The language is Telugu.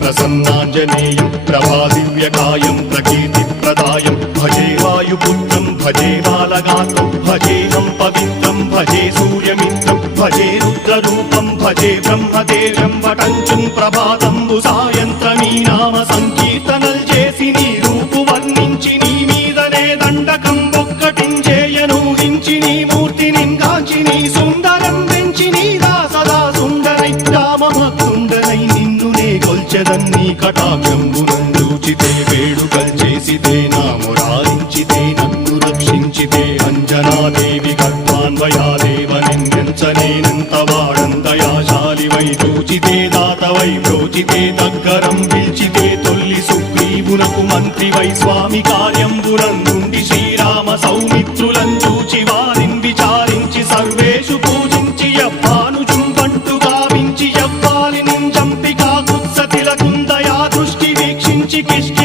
ప్రసన్నాంజనేయం ప్రభాదివ్యకాయం ప్రకీర్తిప్రదాయం భజే వాయుపుత్రం భజే బాలగాత్రం భజేహం పవిత్రం భజే సూర్యమిత్రం భజే రుద్రరూపం భజే బ్రహ్మదేవం వటంచుం ప్రభాతంబు సాయంత్రమీ నామ సంకీర్తనల్ చేసి నీ రూపు వర్ణించి నీ మీదనే దండకం ఒక్కటించేయనూహించి నీ మూర్తిని కాంచి నీ సుందరం పెంచి నీ దాసదా సుందరై రామభక్తుండనై నిన్నునే కొల్చెదన్నీ కటాక్షంబునందూచితే వేడుకల్ చేసితే నా మురారించితే నన్ను రక్షించితే అంజనాదేవి గర్భాన్వయాదేవ నిందించనేనంత వాడందయాశాలివై చూచితే దాతవై ప్రోచితే దగ్గరం పిలిచితే తొల్లి సుగ్రీవునకు మంత్రివై స్వామి కార్యంబునందుండి శ్రీరామ సౌమిత్రులను చూచి వారిని విచారించి సర్వేషు పూజించి యవ్వానుజుంబంటు గావించి యవ్వాలి నింజంపికా కుత్సతిలకుందయా దృష్టి వీక్షించి కిష్ట